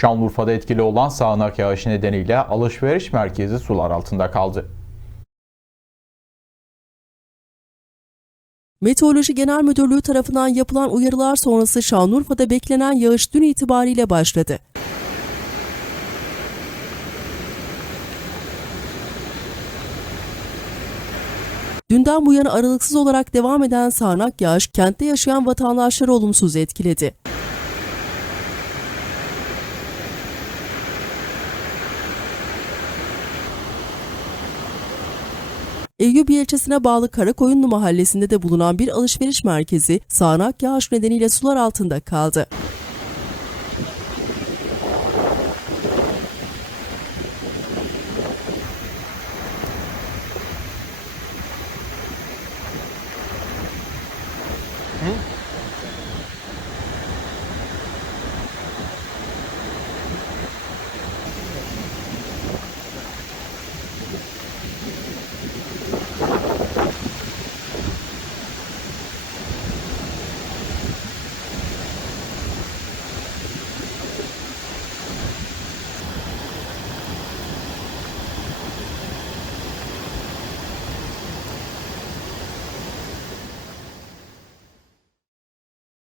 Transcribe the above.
Şanlıurfa'da etkili olan sağanak yağış nedeniyle alışveriş merkezi sular altında kaldı. Meteoroloji Genel Müdürlüğü tarafından yapılan uyarılar sonrası Şanlıurfa'da beklenen yağış dün itibariyle başladı. Dünden bu yana aralıksız olarak devam eden sağanak yağış kentte yaşayan vatandaşları olumsuz etkiledi. Eyyubi ilçesine bağlı Karakoyunlu mahallesinde de bulunan bir alışveriş merkezi sağanak yağış nedeniyle sular altında kaldı. Hı?